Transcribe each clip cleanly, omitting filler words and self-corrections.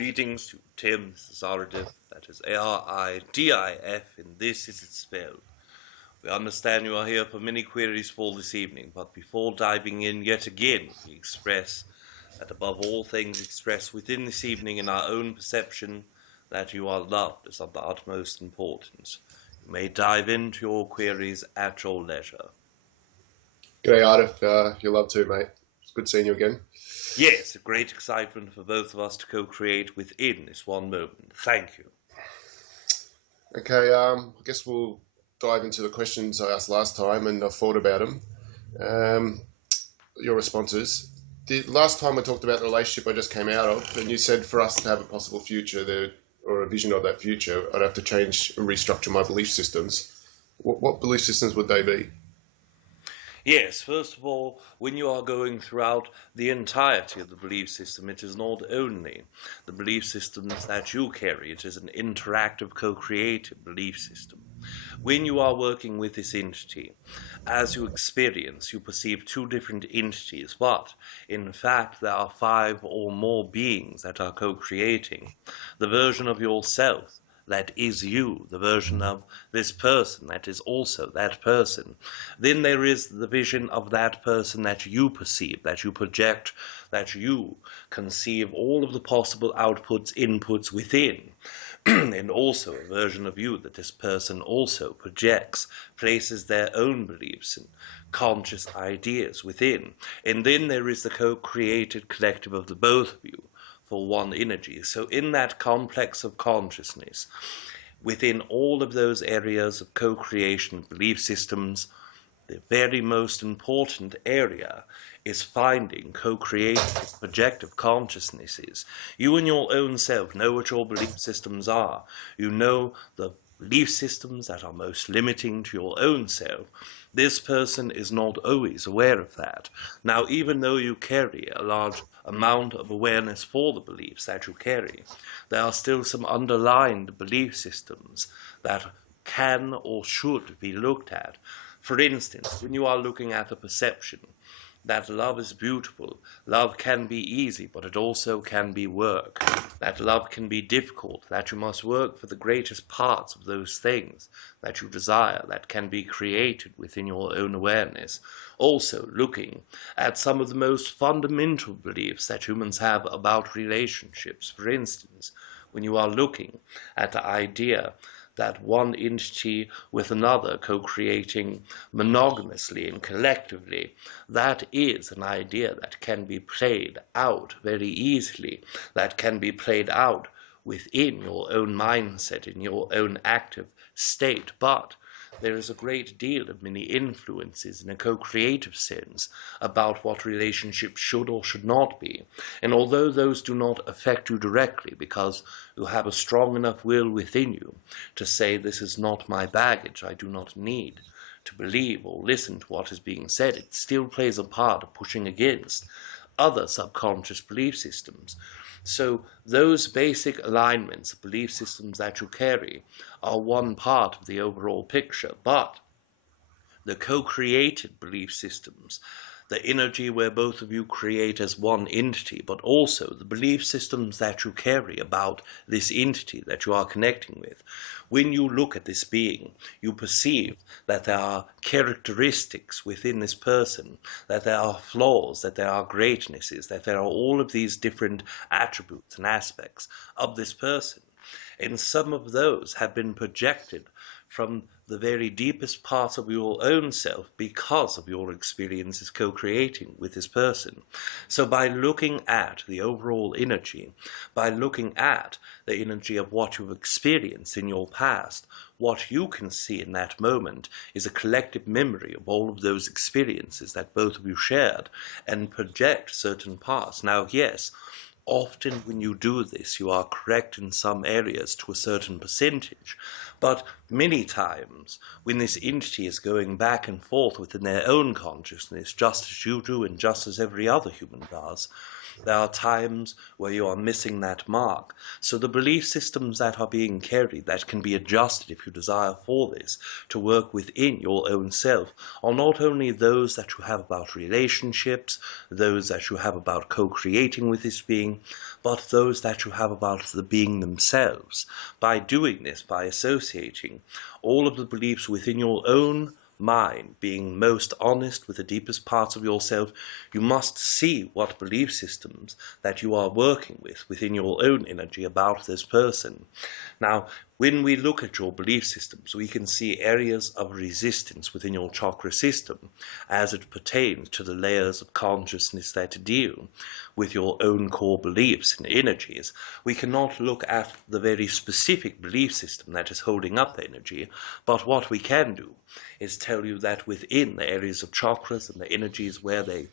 Greetings to Tim, this is Aridif, that is Aridif, and this is its spell. We understand you are here for many queries for this evening, but before diving in yet again, we express that above all things expressed within this evening in our own perception, that you are loved is of the utmost importance. You may dive into your queries at your leisure. G'day, Aridif. You're loved too, mate. It's good seeing you again. Yes, a great excitement for both of us to co-create within this one moment. Thank you. Okay, I guess we'll dive into the questions I asked last time, and I've thought about them. Your responses. The last time we talked about the relationship I just came out of, and you said for us to have a possible future there, or a vision of that future, I'd have to change and restructure my belief systems. What belief systems would they be? Yes, first of all, when you are going throughout the entirety of the belief system, it is not only the belief systems that you carry, it is an interactive, co-creative belief system. When you are working with this entity, as you experience, you perceive two different entities, but in fact there are 5 or more beings that are co-creating the version of yourself that is you, the version of this person that is also that person. Then there is the vision of that person that you perceive, that you project, that you conceive all of the possible outputs, inputs within. And also a version of you that this person also projects, places their own beliefs and conscious ideas within. And then there is the co-created collective of the both of you, for one energy. So in that complex of consciousness, within all of those areas of co-creation, belief systems, the very most important area is finding co-creative projective consciousnesses. You and your own self know what your belief systems are. You know the belief systems that are most limiting to your own self. This person is not always aware of that. Now, even though you carry a large amount of awareness for the beliefs that you carry, there are still some underlying belief systems that can or should be looked at. For instance, when you are looking at a perception that love is beautiful, love can be easy, but it also can be work. That love can be difficult, that you must work for the greatest parts of those things that you desire, that can be created within your own awareness. Also looking at some of the most fundamental beliefs that humans have about relationships. For instance, when you are looking at the idea that one entity with another co-creating monogamously and collectively, that is an idea that can be played out very easily, that can be played out within your own mindset, in your own active state. But there is a great deal of many influences in a co-creative sense about what relationships should or should not be. And although those do not affect you directly because you have a strong enough will within you to say, this is not my baggage, I do not need to believe or listen to what is being said, it still plays a part of pushing against other subconscious belief systems. So those basic alignments, belief systems that you carry, are one part of the overall picture, but the co-created belief systems, the energy where both of you create as one entity, but also the belief systems that you carry about this entity that you are connecting with. When you look at this being, you perceive that there are characteristics within this person, that there are flaws, that there are greatnesses, that there are all of these different attributes and aspects of this person. And some of those have been projected from the very deepest parts of your own self because of your experiences co-creating with this person. So by looking at the overall energy, by looking at the energy of what you've experienced in your past, what you can see in that moment is a collective memory of all of those experiences that both of you shared and project certain parts. Now, yes, often when you do this, you are correct in some areas to a certain percentage, But many times, when this entity is going back and forth within their own consciousness, just as you do and just as every other human does, there are times where you are missing that mark. So the belief systems that are being carried, that can be adjusted if you desire for this, to work within your own self, are not only those that you have about relationships, those that you have about co-creating with this being, but those that you have about the being themselves. By doing this, by associating all of the beliefs within your own mind, being most honest with the deepest parts of yourself, you must see what belief systems that you are working with within your own energy about this person. Now, when we look at your belief systems, we can see areas of resistance within your chakra system as it pertains to the layers of consciousness that deal with your own core beliefs and energies. We cannot look at the very specific belief system that is holding up the energy, but what we can do is tell you that within the areas of chakras and the energies where they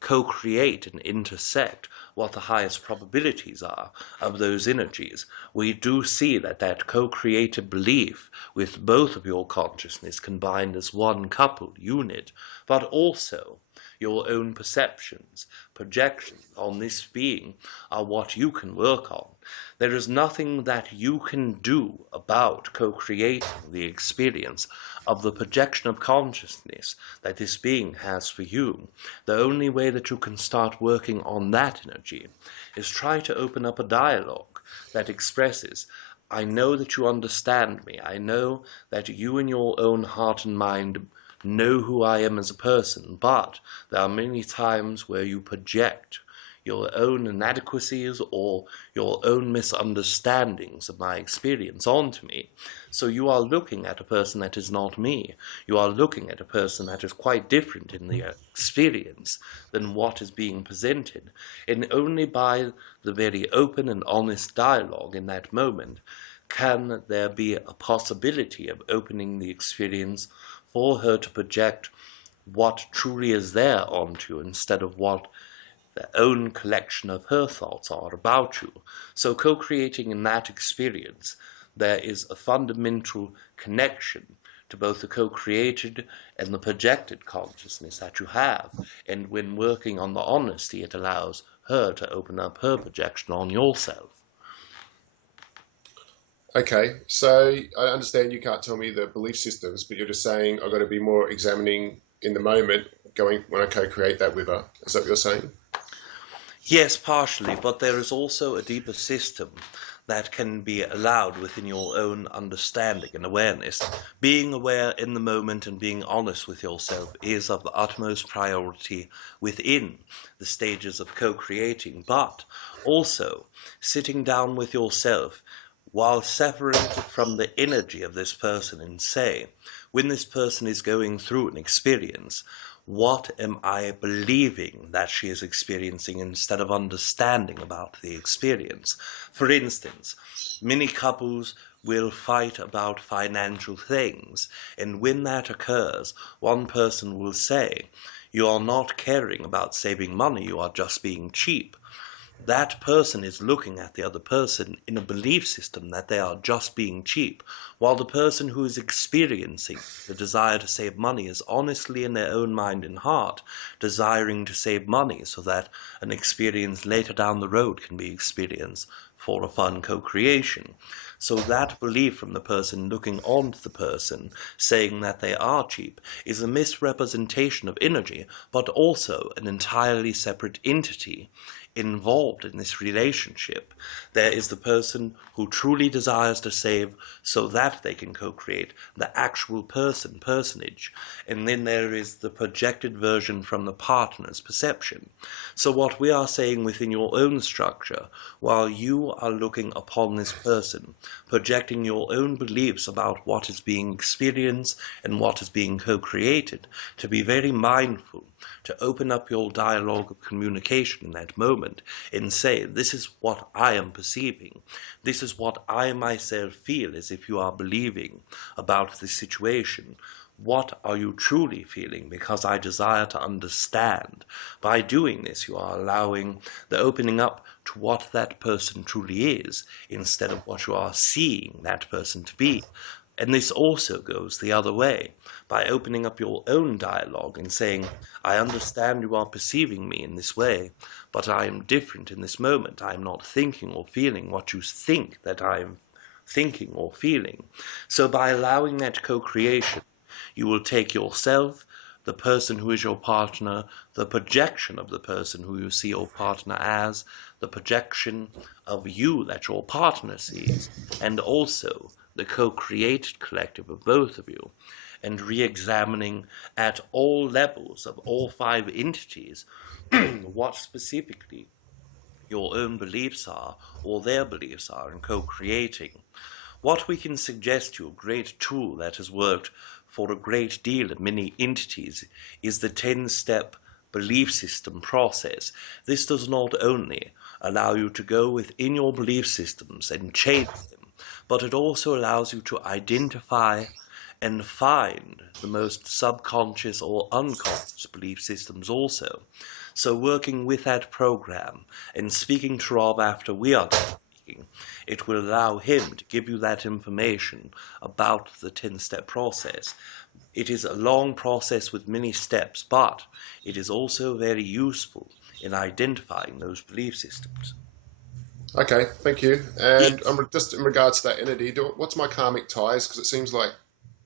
co-create and intersect, what the highest probabilities are of those energies, we do see that that co-created belief with both of your consciousness combined as one coupled unit, but also your own perceptions, projections on this being are what you can work on. There is nothing that you can do about co-creating the experience of the projection of consciousness that this being has for you. The only way that you can start working on that energy is try to open up a dialogue that expresses, I know that you understand me. I know that you in your own heart and mind know who I am as a person, but there are many times where you project your own inadequacies or your own misunderstandings of my experience onto me. So you are looking at a person that is not me. You are looking at a person that is quite different in the experience than what is being presented. And only by the very open and honest dialogue in that moment can there be a possibility of opening the experience for her to project what truly is there onto you instead of what their own collection of her thoughts are about you. So co-creating in that experience, there is a fundamental connection to both the co-created and the projected consciousness that you have. And when working on the honesty, it allows her to open up her projection on yourself. Okay, so I understand you can't tell me the belief systems, but you're just saying I've got to be more examining in the moment, going when I co-create that with her. Is that what you're saying? Yes, partially, but there is also a deeper system that can be allowed within your own understanding and awareness. Being aware in the moment and being honest with yourself is of the utmost priority within the stages of co-creating, but also sitting down with yourself while separated from the energy of this person and say, when this person is going through an experience, what am I believing that she is experiencing instead of understanding about the experience? For instance, many couples will fight about financial things, and when that occurs, one person will say, you are not caring about saving money, you are just being cheap. That person is looking at the other person in a belief system that they are just being cheap, while the person who is experiencing the desire to save money is honestly in their own mind and heart desiring to save money so that an experience later down the road can be experienced for a fun co-creation. So that belief from the person looking on to the person saying that they are cheap is a misrepresentation of energy, but also an entirely separate entity involved in this relationship. There is the person who truly desires to save so that they can co-create the actual personage, and then there is the projected version from the partner's perception. So what we are saying within your own structure, while you are looking upon this person, projecting your own beliefs about what is being experienced and what is being co-created, to be very mindful, to open up your dialogue of communication in that moment and say, this is what I am perceiving. This is what I myself feel as if you are believing about this situation. What are you truly feeling? Because I desire to understand. By doing this, you are allowing the opening up to what that person truly is, instead of what you are seeing that person to be. And this also goes the other way, by opening up your own dialogue and saying, I understand you are perceiving me in this way, but I am different in this moment. I am not thinking or feeling what you think that I am thinking or feeling. So by allowing that co-creation, you will take yourself, the person who is your partner, the projection of the person who you see your partner as, the projection of you that your partner sees, and also the co-created collective of both of you, and re-examining at all levels of all five entities what specifically your own beliefs are, or their beliefs are, and co-creating. What we can suggest to you, a great tool that has worked for a great deal of many entities, is the 10-step belief system process. This does not only allow you to go within your belief systems and change them, but it also allows you to identify and find the most subconscious or unconscious belief systems also. So working with that program and speaking to Rob after we are done speaking, it will allow him to give you that information about the 10-step process. It is a long process with many steps, but it is also very useful in identifying those belief systems. Okay, thank you. And Yes. just in regards to that entity, what's my karmic ties? Because it seems like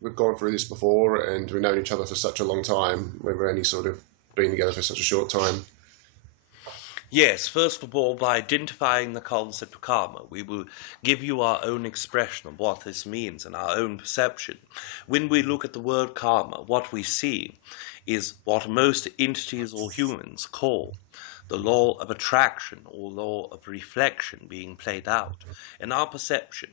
we've gone through this before and we've known each other for such a long time, when we're only sort of been together for such a short time. Yes, first of all, by identifying the concept of karma, we will give you our own expression of what this means and our own perception. When we look at the word karma, what we see is what most entities or humans call the law of attraction or law of reflection being played out. In our perception,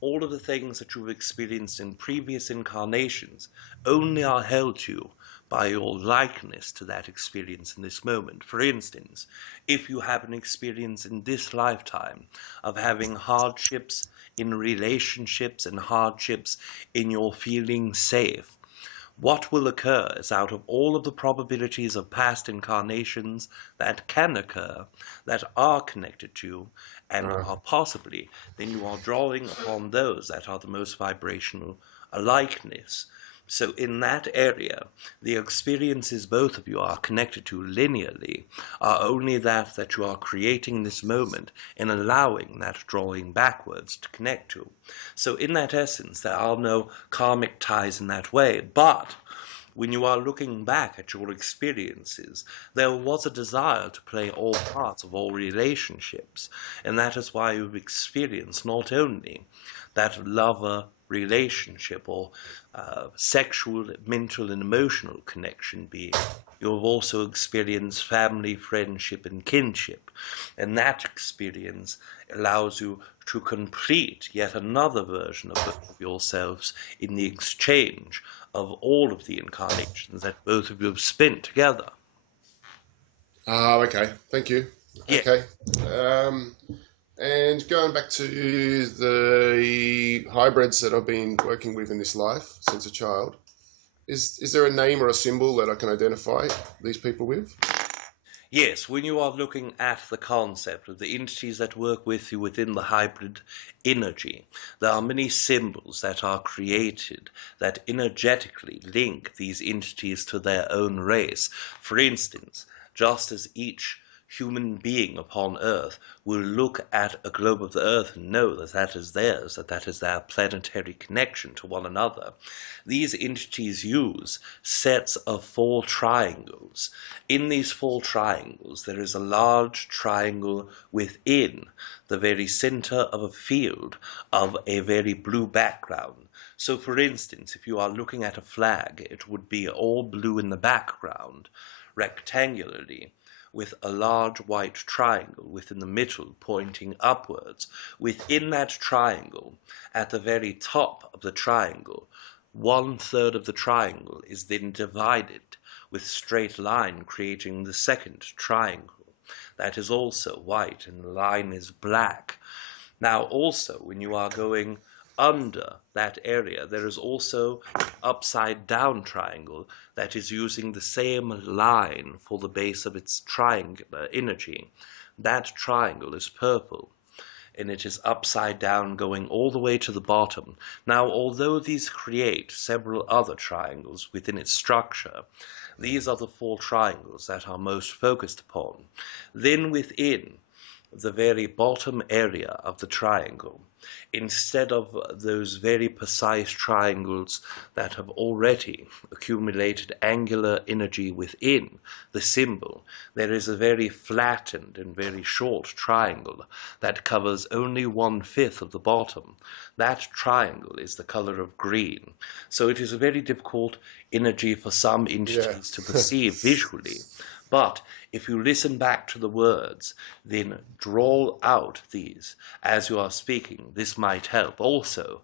all of the things that you've experienced in previous incarnations only are held to you by your likeness to that experience in this moment. For instance, if you have an experience in this lifetime of having hardships in relationships and hardships in your feeling safe, what will occur is, out of all of the probabilities of past incarnations that can occur, that are connected to you, and Uh, are possibly, then you are drawing upon those that are the most vibrational alikeness. So in that area, the experiences both of you are connected to linearly are only that you are creating this moment and allowing that drawing backwards to connect to. So in that essence, there are no karmic ties in that way, but when you are looking back at your experiences, there was a desire to play all parts of all relationships, and that is why you've experienced not only that lover relationship or sexual, mental, and emotional connection being. You have also experienced family, friendship, and kinship, and that experience allows you to complete yet another version of both of yourselves in the exchange of all of the incarnations that both of you have spent together. okay, thank you. Yeah. Okay. Um, and going back to the hybrids that I've been working with in this life since a child, is there a name or a symbol that I can identify these people with? Yes, when you are looking at the concept of the entities that work with you within the hybrid energy, there are many symbols that are created that energetically link these entities to their own race. For instance, just as each human being upon Earth will look at a globe of the Earth and know that that is theirs, that that is their planetary connection to one another, these entities use sets of four triangles. In these four triangles, there is a large triangle within the very center of a field of a very blue background. So, for instance, if you are looking at a flag, it would be all blue in the background, rectangularly, with a large white triangle within the middle pointing upwards. Within that triangle, at the very top of the triangle, 1/3 of the triangle is then divided with straight line, creating the second triangle. That is also white, and the line is black. Now, also, when you are going under that area, there is also an upside down triangle that is using the same line for the base of its triangular energy. That triangle is purple, and it is upside down going all the way to the bottom. Now, although these create several other triangles within its structure, these are the four triangles that are most focused upon. Then within the very bottom area of the triangle, instead of those very precise triangles that have already accumulated angular energy within the symbol, there is a very flattened and very short triangle that covers only 1/5 of the bottom. That triangle is the color of green. So it is a very difficult energy for some entities to perceive visually. But if you listen back to the words, then draw out these as you are speaking, this might help. Also,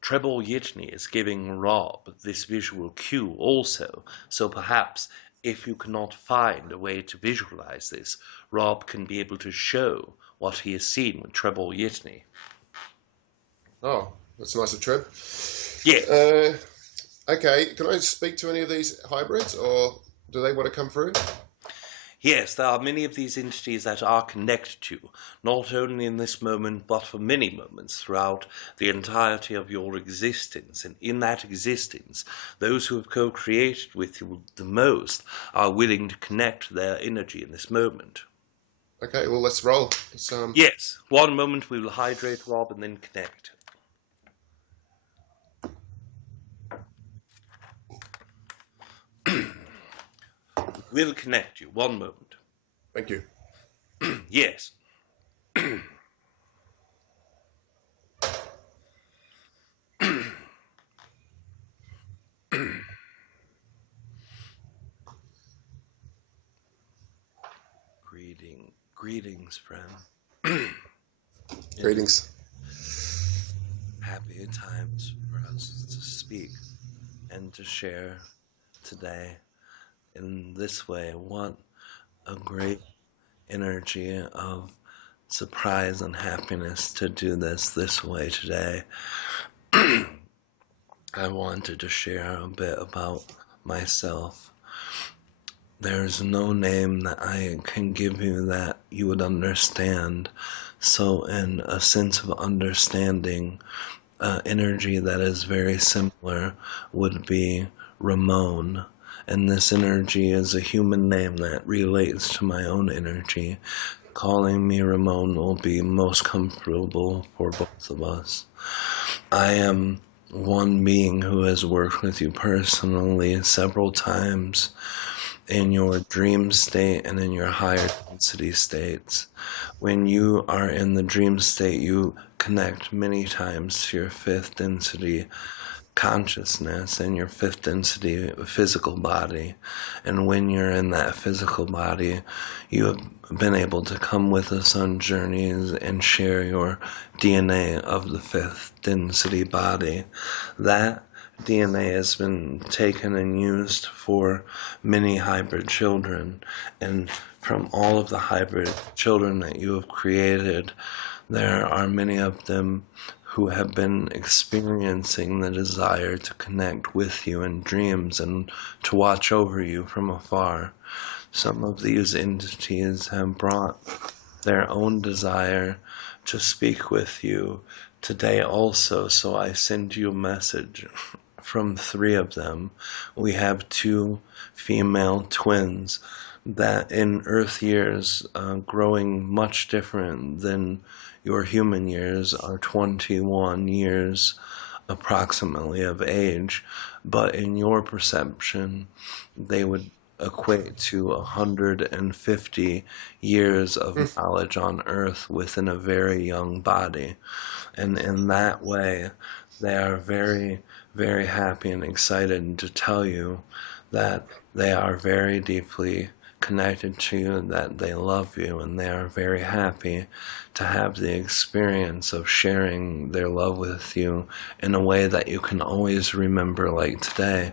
Treble Yitney is giving Rob this visual cue also, so perhaps if you cannot find a way to visualize this, Rob can be able to show what he has seen with Treble Yitney. Oh, that's nice of Treb. Yeah. Okay, can I speak to any of these hybrids, or do they want to come through? Yes, there are many of these entities that are connected to you, not only in this moment, but for many moments throughout the entirety of your existence. And in that existence, those who have co-created with you the most are willing to connect their energy in this moment. Okay, well, let's roll. Yes, one moment we will hydrate, Rob, and then connect. We'll connect you. One moment. Thank you. Yes. Greetings, friend. Greetings. Happy times for us to speak and to share today in this way. What a great energy of surprise and happiness to do this way today. I wanted to share a bit about myself. There's no name that I can give you that you would understand. So in a sense of understanding, energy that is very similar would be Ramon. And this energy is a human name that relates to my own energy. Calling me Ramon will be most comfortable for both of us. I am one being who has worked with you personally several times in your dream state and in your higher density states. When you are in the dream state, you connect many times to your fifth density consciousness and your fifth density physical body. And when you're in that physical body, you have been able to come with us on journeys and share your DNA of the fifth density body. That DNA has been taken and used for many hybrid children, and from all of the hybrid children that you have created, there are many of them who have been experiencing the desire to connect with you in dreams and to watch over you from afar. Some of these entities have brought their own desire to speak with you today also, so I send you a message from 3 of them. We have 2 female twins that in Earth years, growing much different than your human years, are 21 years approximately of age, but in your perception, they would equate to 150 years of knowledge on Earth within a very young body. And in that way, they are very, very happy and excited to tell you that they are very deeply connected to you, that they love you, and they are very happy to have the experience of sharing their love with you in a way that you can always remember, like today.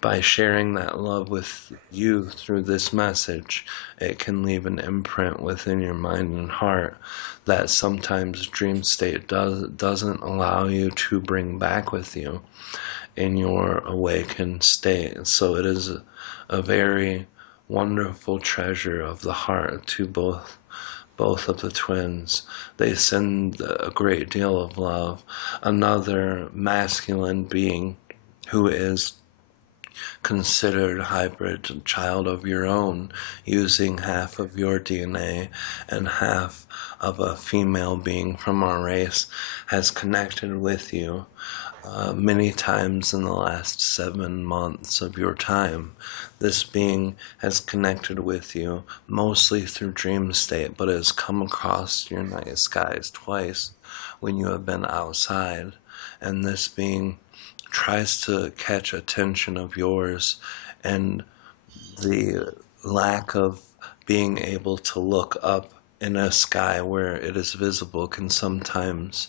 By sharing that love with you through this message, it can leave an imprint within your mind and heart that sometimes dream state doesn't allow you to bring back with you in your awakened state. So it is a very wonderful treasure of the heart to both of the twins. They send a great deal of love. Another masculine being who is considered hybrid child of your own, using half of your DNA and half of a female being from our race, has connected with you many times in the last 7 months of your time. This being has connected with you mostly through dream state, but has come across your night skies twice when you have been outside. And this being tries to catch attention of yours, and the lack of being able to look up in a sky where it is visible can sometimes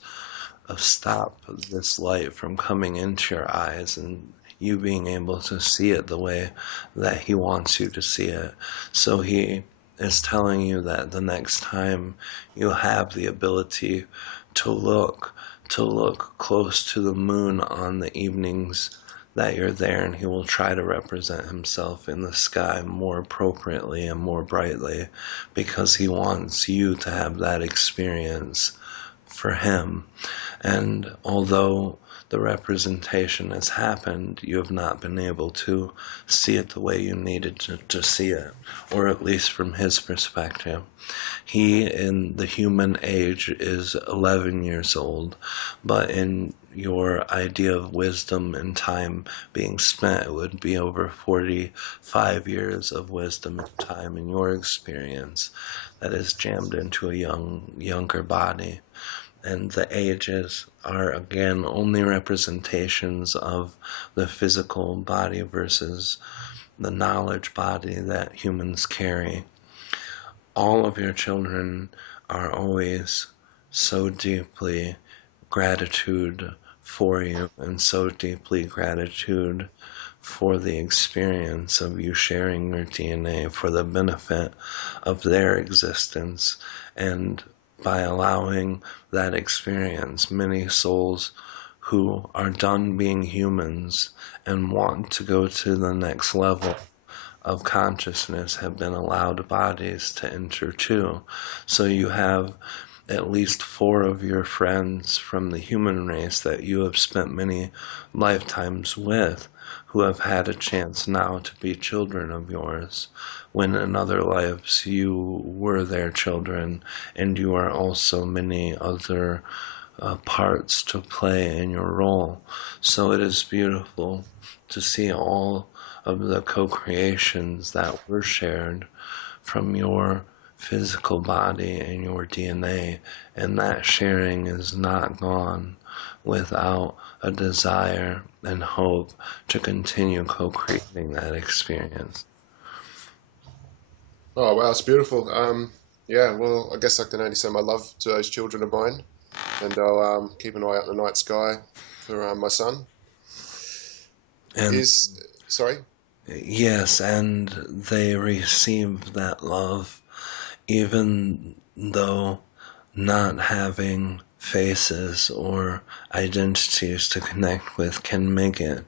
stop this light from coming into your eyes and you being able to see it the way that he wants you to see it. So he is telling you that the next time you have the ability to look close to the moon on the evenings that you're there, and he will try to represent himself in the sky more appropriately and more brightly, because he wants you to have that experience for him. And although the representation has happened, you have not been able to see it the way you needed to see it, or at least from his perspective. He, in the human age, is 11 years old, but in your idea of wisdom and time being spent, it would be over 45 years of wisdom and time in your experience that is jammed into a younger body. And the ages are again only representations of the physical body versus the knowledge body that humans carry. All of your children are always so deeply gratitude for you, and so deeply gratitude for the experience of you sharing your DNA for the benefit of their existence. And by allowing that experience, many souls who are done being humans and want to go to the next level of consciousness have been allowed bodies to enter too. So you have at least 4 of your friends from the human race that you have spent many lifetimes with, who have had a chance now to be children of yours, when in other lives you were their children, and you are also many other parts to play in your role. So it is beautiful to see all of the co-creations that were shared from your physical body and your DNA, and that sharing is not gone without a desire and hope to continue co-creating that experience. Oh, wow, it's beautiful. Yeah, well, I guess I can only say my love to those children of mine, and I'll keep an eye out in the night sky for my son. And Sorry? yes, and they receive that love even though not having faces or identities to connect with can make it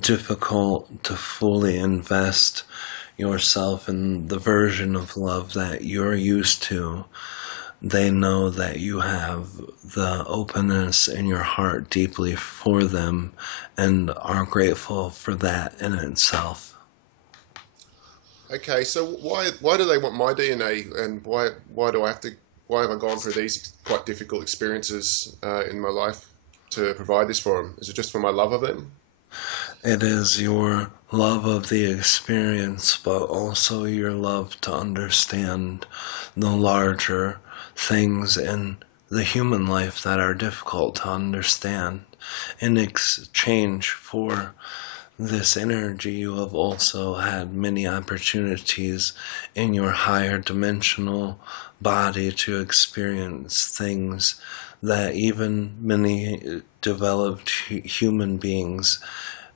difficult to fully invest yourself in the version of love that you're used to. They know that you have the openness in your heart deeply for them and are grateful for that in itself. Okay, so why do they want my DNA, and why do I have to why have I gone through these quite difficult experiences in my life to provide this for them? Is it just for my love of them? It is your love of the experience, but also your love to understand the larger things in the human life that are difficult to understand, in exchange for this energy, you have also had many opportunities in your higher dimensional body to experience things that even many developed human beings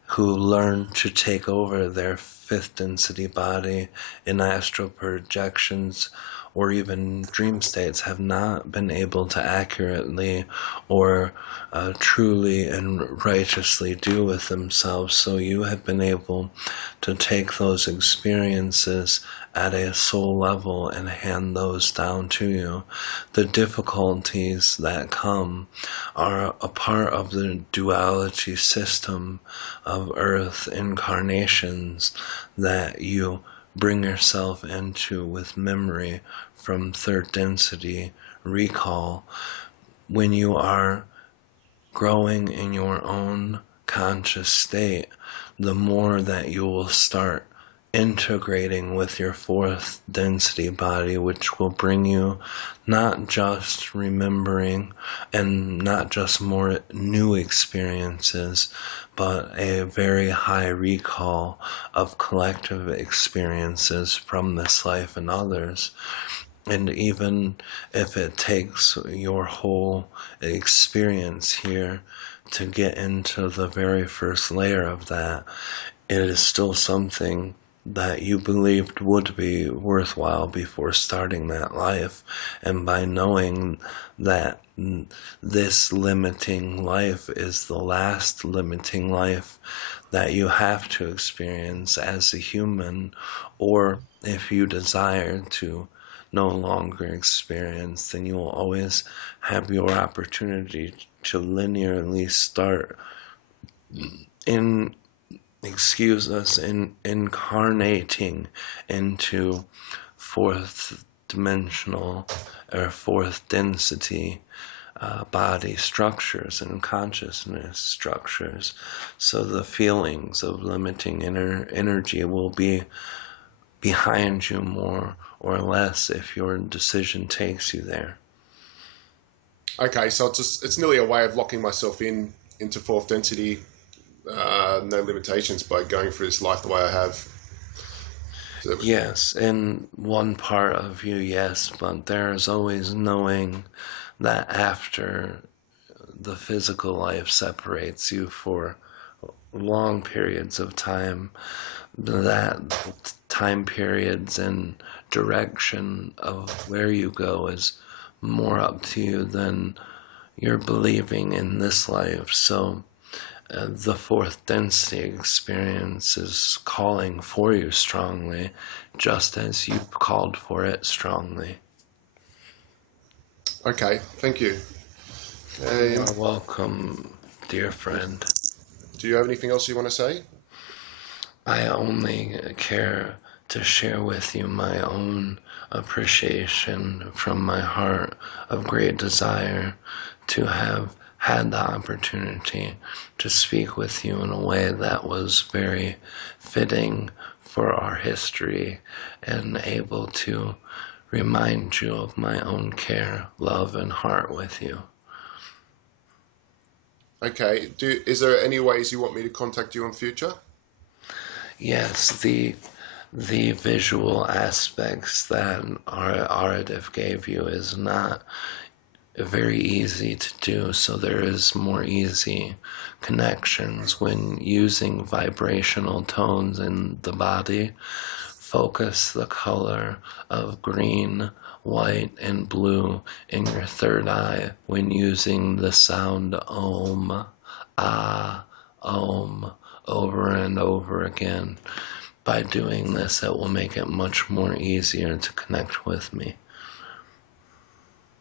who learn to take over their fifth density body in astral projections or even dream states have not been able to accurately or truly and righteously do with themselves. So you have been able to take those experiences at a soul level and hand those down to you. The difficulties that come are a part of the duality system of earth incarnations that you bring yourself into with memory from third density recall. When you are growing in your own conscious state, the more that you will start integrating with your fourth density body, which will bring you not just remembering and not just more new experiences, but a very high recall of collective experiences from this life and others. And even if it takes your whole experience here to get into the very first layer of that, it is still something that you believed would be worthwhile before starting that life. And by knowing that this limiting life is the last limiting life that you have to experience as a human, or if you desire to no longer experience, then you will always have your opportunity to linearly start in incarnating into fourth dimensional or fourth density body structures and consciousness structures. So the feelings of limiting energy will be behind you more or less if your decision takes you there. Okay, so it's nearly a way of locking myself into fourth density, no limitations, by going through this life the way I have. Yes, in one part of you, yes, but there's always knowing that after the physical life separates you for long periods of time, that time periods and direction of where you go is more up to you than you're believing in this life. So the fourth density experience is calling for you strongly, just as you called for it strongly. Okay, thank you. You're welcome, dear friend. Do you have anything else you want to say? I only care to share with you my own appreciation from my heart of great desire to have had the opportunity to speak with you in a way that was very fitting for our history and able to remind you of my own care, love, and heart with you. Okay, is there any ways you want me to contact you in future? Yes, the visual aspects that Aridif gave you is not very easy to do, so there is more easy connections when using vibrational tones in the body. Focus the color of green, white, and blue in your third eye when using the sound Om, Ah, Om over and over again. By doing this, it will make it much more easier to connect with me.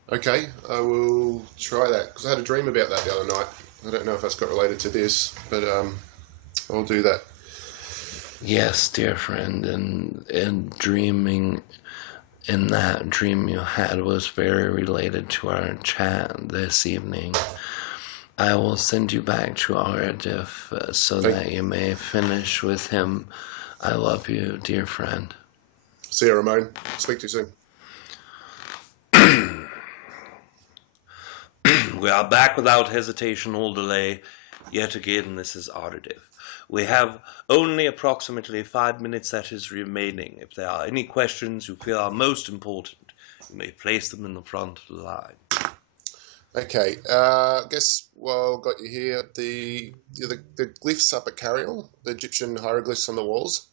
Okay, I will try that, because I had a dream about that the other night. I don't know if that's got related to this, but I'll do that. Yes, dear friend, and dreaming in that dream you had was very related to our chat this evening. I will send you back to Aridif so that you may finish with him. I love you, dear friend. See you, Ramon. Speak to you soon. We are back without hesitation or delay. Yet again, this is Aridif. We have only approximately 5 minutes that is remaining. If there are any questions you feel are most important, you may place them in the front of the line. Okay, I guess while got you here, the glyphs up at Kariong, the Egyptian hieroglyphs on the walls.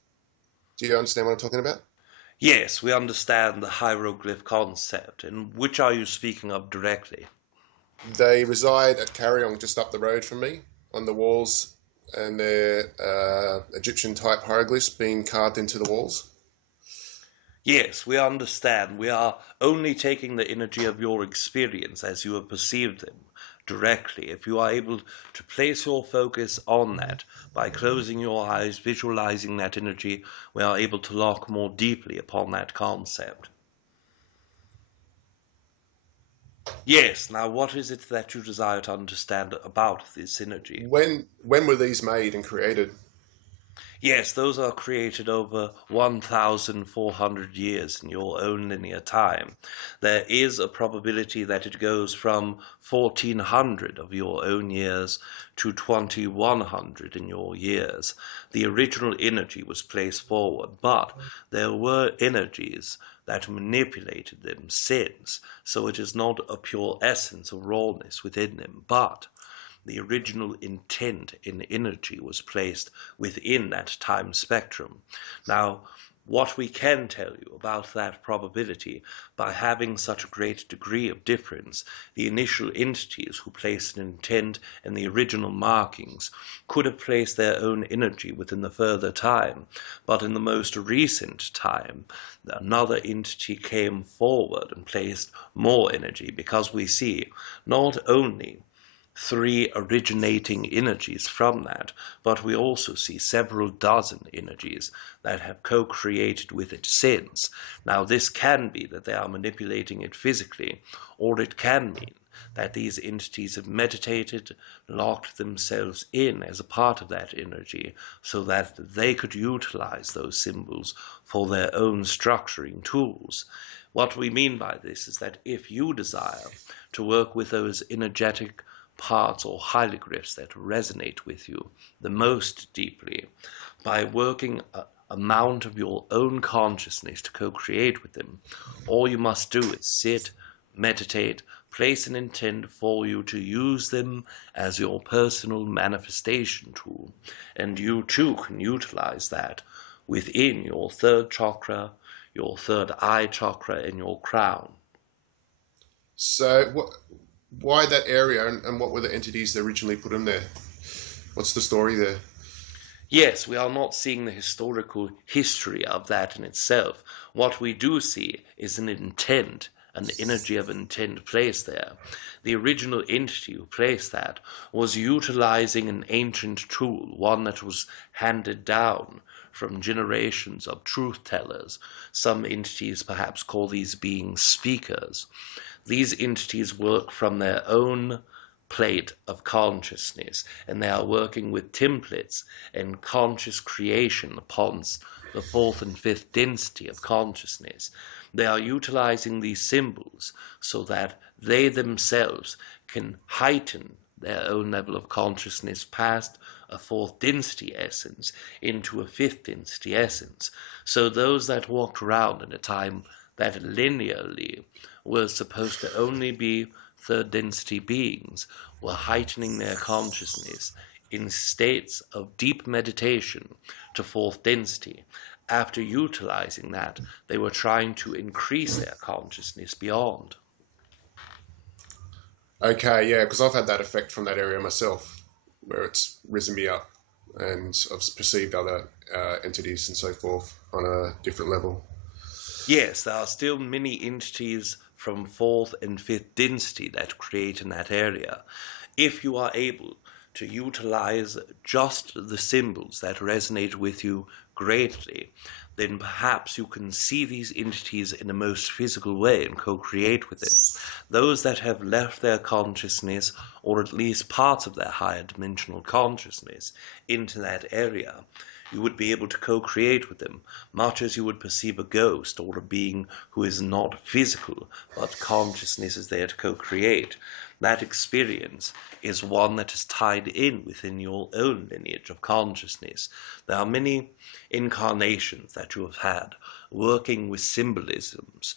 Do you understand what I'm talking about? Yes, we understand the hieroglyph concept. And which are you speaking of directly? They reside at Kariong, just up the road from me, on the walls, and they're Egyptian type hieroglyphs being carved into the walls. Yes, we understand. We are only taking the energy of your experience as you have perceived them directly. If you are able to place your focus on that by closing your eyes, visualizing that energy, we are able to lock more deeply upon that concept. Yes, now what is it that you desire to understand about this energy? When were these made and created? Yes, those are created over 1,400 years in your own linear time. There is a probability that it goes from 1,400 of your own years to 2,100 in your years. The original energy was placed forward, but there were energies that manipulated them since, so it is not a pure essence of rawness within them, but the original intent in energy was placed within that time spectrum. Now, what we can tell you about that probability, by having such a great degree of difference, the initial entities who placed an intent and the original markings could have placed their own energy within the further time, but in the most recent time, another entity came forward and placed more energy, because we see not only three originating energies from that, but we also see several dozen energies that have co-created with it since. Now, this can be that they are manipulating it physically, or it can mean that these entities have meditated, locked themselves in as a part of that energy, so that they could utilize those symbols for their own structuring tools. What we mean by this is that if you desire to work with those energetic parts or hieroglyphs that resonate with you the most deeply, by working a amount of your own consciousness to co-create with them, all you must do is sit, meditate, place an intent for you to use them as your personal manifestation tool, and you too can utilize that within your third chakra, your third eye chakra, and your crown. So, why that area, and what were the entities that originally put them there? What's the story there? Yes, we are not seeing the historical history of that in itself. What we do see is an intent, an energy of intent placed there. The original entity who placed that was utilizing an ancient tool, one that was handed down from generations of truth tellers. Some entities perhaps call these beings speakers. These entities work from their own plate of consciousness, and they are working with templates and conscious creation upon the fourth and fifth density of consciousness. They are utilizing these symbols so that they themselves can heighten their own level of consciousness past a fourth density essence into a fifth density essence. So those that walked around in a time that linearly were supposed to only be third density beings were heightening their consciousness in states of deep meditation to fourth density. After utilizing that, they were trying to increase their consciousness beyond. Okay, yeah, because I've had that effect from that area myself, where it's risen me up, and I've perceived other entities and so forth on a different level. Yes, there are still many entities from fourth and fifth density that create in that area. If you are able to utilize just the symbols that resonate with you greatly, then perhaps you can see these entities in a most physical way and co-create with them. Those that have left their consciousness, or at least parts of their higher dimensional consciousness, into that area, You would be able to co-create with them, much as you would perceive a ghost or a being who is not physical, but consciousness is there to co-create. That experience is one that is tied in within your own lineage of consciousness. There are many incarnations that you have had, working with symbolisms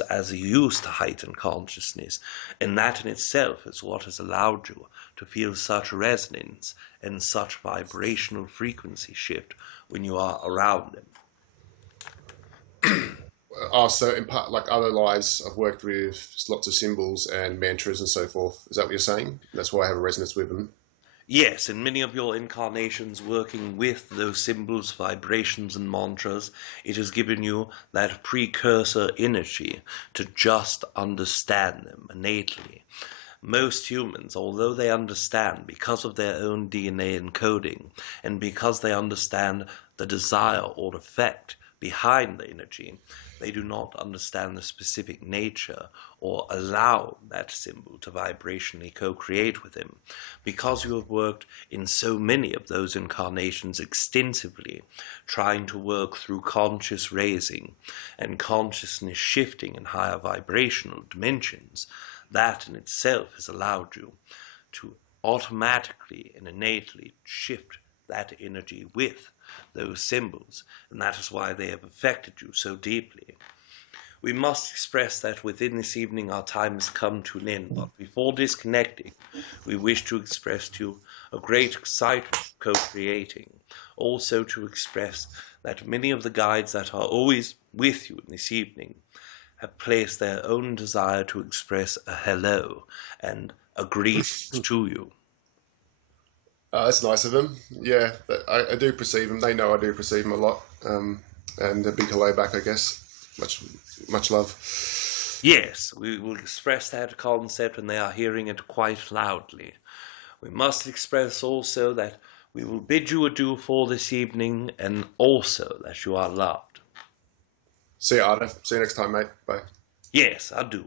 as a use to heighten consciousness, and that in itself is what has allowed you to feel such resonance and such vibrational frequency shift when you are around them. So in part, like other lives, I've worked with lots of symbols and mantras and so forth. Is that what you're saying? That's why I have a resonance with them. Yes, in many of your incarnations working with those symbols, vibrations, and mantras, it has given you that precursor energy to just understand them innately. Most humans, although they understand because of their own DNA encoding, and because they understand the desire or effect behind the energy, they do not understand the specific nature or allow that symbol to vibrationally co-create with him. Because you have worked in so many of those incarnations extensively, trying to work through conscious raising and consciousness shifting in higher vibrational dimensions, that in itself has allowed you to automatically and innately shift that energy with those symbols, and that is why they have affected you so deeply. We must express that within this evening our time has come to an end, but before disconnecting, we wish to express to you a great excitement co-creating, also to express that many of the guides that are always with you in this evening have placed their own desire to express a hello and a greeting to you. That's nice of them. Yeah, I do perceive them. They know I do perceive them a lot. And a big hello back, I guess. Much love. Yes, we will express that concept and they are hearing it quite loudly. We must express also that we will bid you adieu for this evening and also that you are loved. See you, Arda. See you next time, mate. Bye. Yes, adieu.